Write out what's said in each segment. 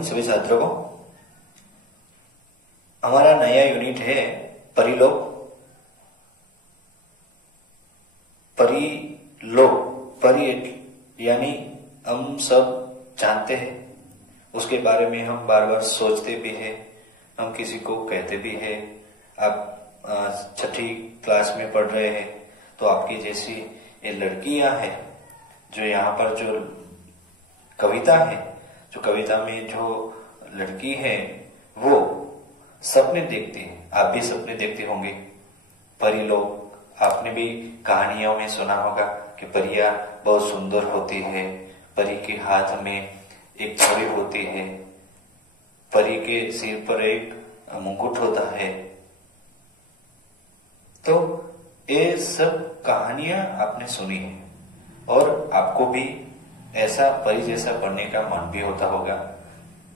Morning सभी छात्रों को। हमारा नया यूनिट है परिलोक। परि यानी हम सब जानते हैं, उसके बारे में हम बार बार सोचते भी हैं, हम किसी को कहते भी हैं। आप छठी क्लास में पढ़ रहे हैं तो आपकी जैसी ये लड़कियां हैं, जो यहाँ पर जो कविता है, जो कविता में जो लड़की है वो सपने देखती है। आप भी सपने देखते होंगे। परिलोक आपने भी कहानियों में सुना होगा कि परियां बहुत सुंदर होती है, परी के हाथ में एक छड़ी होती है, परी के सिर पर एक मुकुट होता है। तो ये सब कहानियां आपने सुनी है और आपको भी ऐसा परी जैसा बनने का मन भी होता होगा,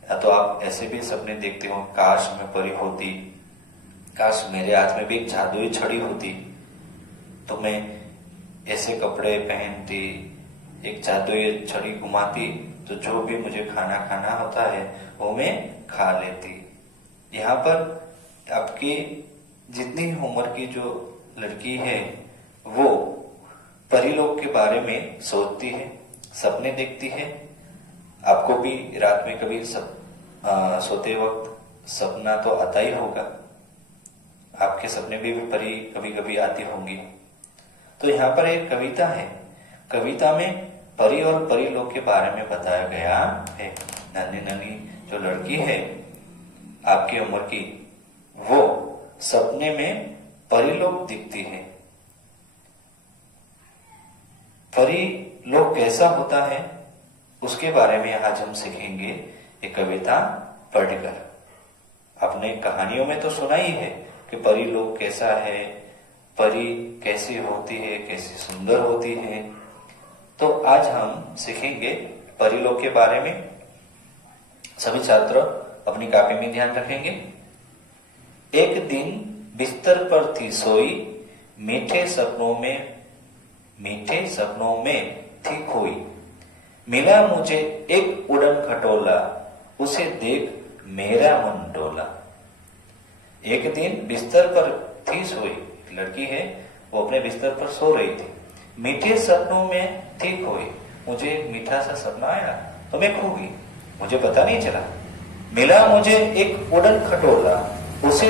या तो आप ऐसे भी सपने देखते हो, काश मैं परी होती, काश मेरे हाथ में भी एक जादुई छड़ी होती तो मैं ऐसे कपड़े पहनती, एक जादुई छड़ी घुमाती तो जो भी मुझे खाना होता है वो मैं खा लेती। यहाँ पर आपकी जितनी उम्र की जो लड़की है वो परिलोक के बारे में सोचती है, सपने देखती है। आपको भी रात में कभी सोते वक्त सपना तो आता ही होगा, आपके सपने भी परी कभी कभी आती होंगी। तो यहाँ पर एक कविता है, कविता में परी और परिलोक के बारे में बताया गया है। नन्ही नन्ही जो लड़की है आपकी उम्र की, वो सपने में परिलोक दिखती है। परिलोक कैसा होता है उसके बारे में आज हम सीखेंगे ये कविता पढ़कर। आपने कहानियों में तो सुना ही है कि परिलोक कैसा है, परी कैसी होती है, कैसी सुंदर होती है। तो आज हम सीखेंगे परिलोक के बारे में। सभी छात्र अपनी कॉपी में ध्यान रखेंगे। एक दिन बिस्तर पर थी सोई, मीठे सपनों में थी खोई। मिला मुझे एक उड़न खटोला, उसे देख मेरा मन डोला। एक दिन बिस्तर पर थी सोई, लड़की है वो अपने बिस्तर पर सो रही थी। मीठे सपनों में थी खोई, मुझे मीठा सा सपना आया तो मैं खो गई, मुझे पता नहीं चला। मिला मुझे एक उड़न खटोला, उसे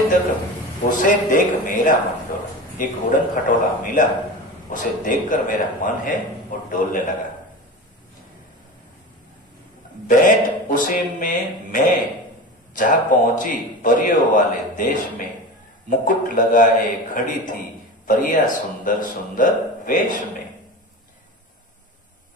देख मेरा मन डोला। एक उड़न खटोला मिला, उसे देखकर मेरा मन है वो डोलने लगा। बैठ उसी में मैं जा पहुंची परियों वाले देश में, मुकुट लगाए खड़ी थी परियां सुंदर सुंदर वेश में।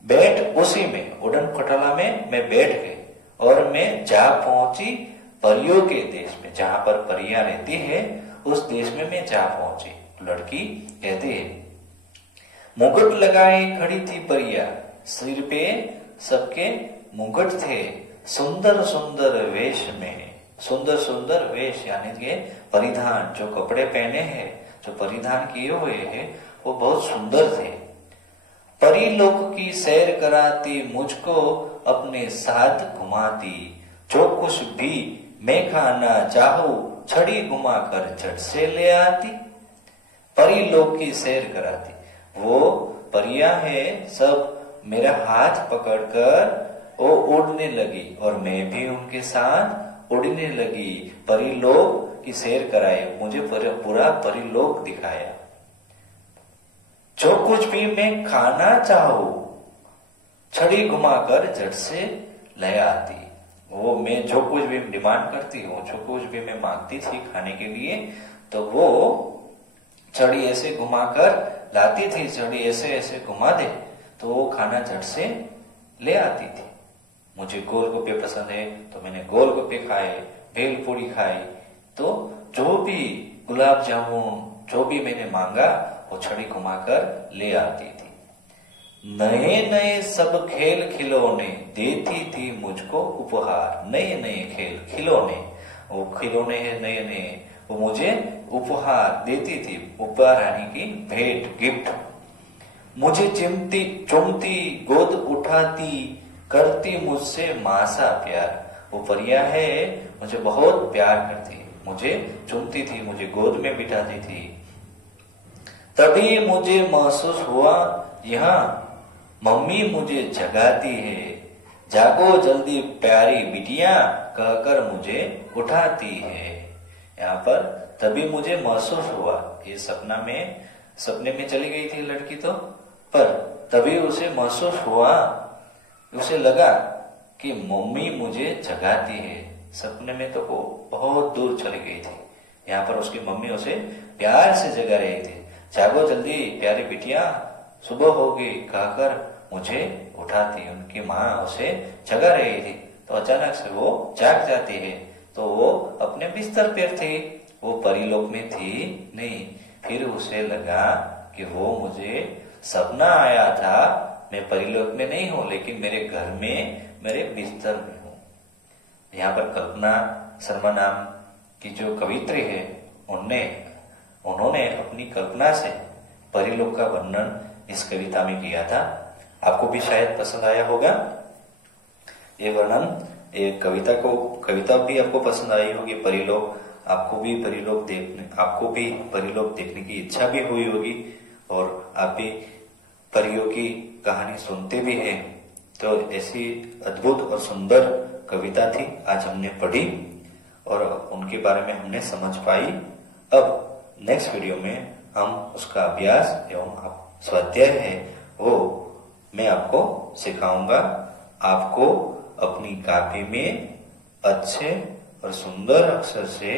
बैठ उसी में, उड़न खटोला में मैं बैठ गई और मैं जा पहुंची परियों के देश में, जहां पर परियां रहती है उस देश में मैं जा पहुंची। लड़की कहती है, मुकुट लगाए खड़ी थी परियां, सिर पे सबके मुकुट थे, सुंदर सुंदर वेश में। सुंदर सुंदर वेश यानी कि परिधान, जो कपड़े पहने हैं, जो परिधान किए हुए हैं वो बहुत सुंदर थे। परिलोक की सैर कराती, मुझको अपने साथ घुमाती, जो कुछ भी मैं खाना चाहूं छड़ी घुमाकर झट से ले आती। परिलोक की सैर कराती, वो परियां है सब मेरा हाथ पकड़कर वो उड़ने लगी और मैं भी उनके साथ उड़ने लगी। परिलोक की सैर कराई, मुझे पूरा परिलोक दिखाया। जो कुछ भी मैं खाना चाहूं छड़ी घुमाकर झट से ले आती। वो मैं जो कुछ भी डिमांड करती हूँ, जो कुछ भी मैं मांगती थी खाने के लिए, तो वो छड़ी ऐसे घुमाकर लाती थी। छड़ी ऐसे ऐसे घुमा दे तो वो खाना झट से ले आती थी। मुझे गोलगप्पे पसंद है तो मैंने गोलगप्पे खाए, भेलपूरी खाई, तो जो भी गुलाब जामुन जो भी मैंने मांगा वो छड़ी घुमाकर ले आती थी। नए नए सब खेल खिलौने देती थी मुझको उपहार। नए नए खेल खिलौने, वो खिलौने हैं नए नए, वो मुझे उपहार देती थी। उपहार यानी कि भेंट, गिफ्ट। मुझे चुमती गोद उठाती, करती मुझसे मासा प्यार। वो परियां है मुझे बहुत प्यार करती, मुझे चूमती थी, मुझे गोद में बिठाती थी। तभी मुझे महसूस हुआ यहाँ मम्मी मुझे जगाती है, जागो जल्दी प्यारी बिटिया कहकर मुझे उठाती है। यहाँ पर तभी मुझे महसूस हुआ, ये सपने में चली गई थी लड़की तो, पर तभी उसे महसूस हुआ, उसे लगा कि मम्मी मुझे जगाती है। सपने में तो वो बहुत दूर चली गई थी, यहाँ पर उसकी मम्मी उसे प्यार से जगा रही थी, जागो जल्दी प्यारी बिटिया सुबह होगी कहकर मुझे उठाती। उनकी माँ उसे जगा रही थी, तो अचानक से वो जाग जाती है, तो वो अपने बिस्तर पर थी, वो परिलोक में थी नहीं। फिर उसे लगा कि वो मुझे सपना आया था, मैं परिलोक में नहीं हूँ, लेकिन मेरे घर में मेरे बिस्तर में हूँ। यहाँ पर कल्पना शर्मा नाम की जो कवित्री है, उन्होंने अपनी कल्पना से परिलोक का वर्णन इस कविता में किया था। आपको भी शायद पसंद आया होगा ये वर्णन, ये कविता भी आपको पसंद आई होगी। परिलोक, आपको भी परिलोक देखने की इच्छा भी हुई होगी, और आप भी परियों की कहानी सुनते भी हैं। तो ऐसी अद्भुत और सुंदर कविता थी, आज हमने पढ़ी और उनके बारे में हमने समझ पाई। अब नेक्स्ट वीडियो में हम उसका अभ्यास एवं स्वाध्याय है वो मैं आपको सिखाऊंगा। आपको अपनी कॉपी में अच्छे और सुंदर अक्षर से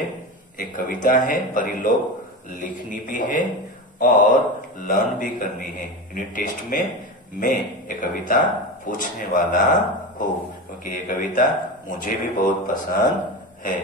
एक कविता है परिलोक लिखनी भी है और लर्न भी करनी है। यूनिट टेस्ट में मैं ये कविता पूछने वाला हूँ, क्योंकि ये कविता मुझे भी बहुत पसंद है।